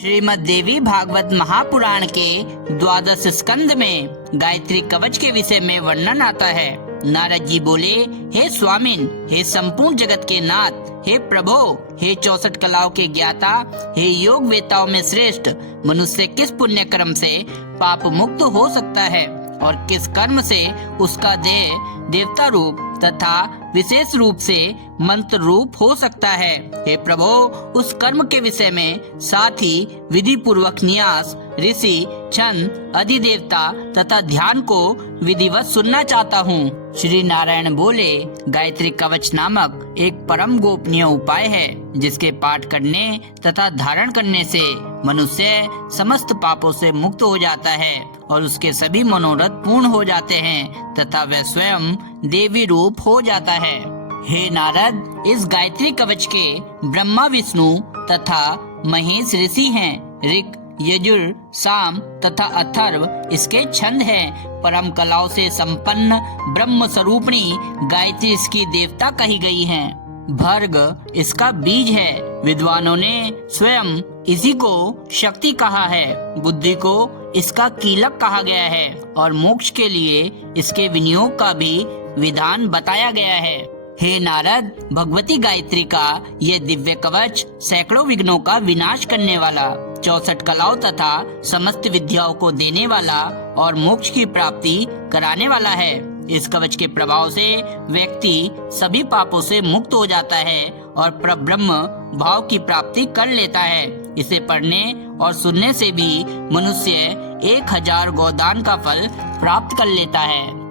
श्रीमद् देवी भागवत महापुराण के 12 स्कंद में गायत्री कवच के विषय में वर्णन आता है। नारद जी बोले, हे स्वामिन, हे संपूर्ण जगत के नाथ, हे प्रभो, हे 64 कलाओं के ज्ञाता, हे योग वेताओं में श्रेष्ठ, मनुष्य किस पुण्य कर्म से पाप मुक्त हो सकता है और किस कर्म से उसका देह देवता रूप तथा विशेष रूप से मंत्र रूप हो सकता है। हे प्रभो, उस कर्म के विषय में साथ ही विधि पूर्वक न्यास, ऋषि, छंद, अधिदेवता तथा ध्यान को विधिवत सुनना चाहता हूँ। श्री नारायण बोले, गायत्री कवच नामक एक परम गोपनीय उपाय है जिसके पाठ करने तथा धारण करने से मनुष्य समस्त पापों से मुक्त हो जाता है और उसके सभी मनोरथ पूर्ण हो जाते हैं तथा वह स्वयं देवी रूप हो जाता है। हे नारद, इस गायत्री कवच के ब्रह्मा, विष्णु तथा महेश ऋषि हैं। ऋक, यजुर, साम तथा अथर्व इसके छंद हैं। परम कलाओं से संपन्न ब्रह्म स्वरूपिणी गायत्री इसकी देवता कही गई है। भर्ग इसका बीज है। विद्वानों ने स्वयं इसी को शक्ति कहा है। बुद्धि को इसका कीलक कहा गया है और मोक्ष के लिए इसके विनियोग का भी विधान बताया गया है। हे नारद, भगवती गायत्री का यह दिव्य कवच सैकड़ों विघ्नों का विनाश करने वाला, 64 कलाओं तथा समस्त विद्याओं को देने वाला और मोक्ष की प्राप्ति कराने वाला है। इस कवच के प्रभाव से व्यक्ति सभी पापों से मुक्त हो जाता है और परब्रह्म भाव की प्राप्ति कर लेता है। इसे पढ़ने और सुनने से भी मनुष्य 1000 गोदान का फल प्राप्त कर लेता है।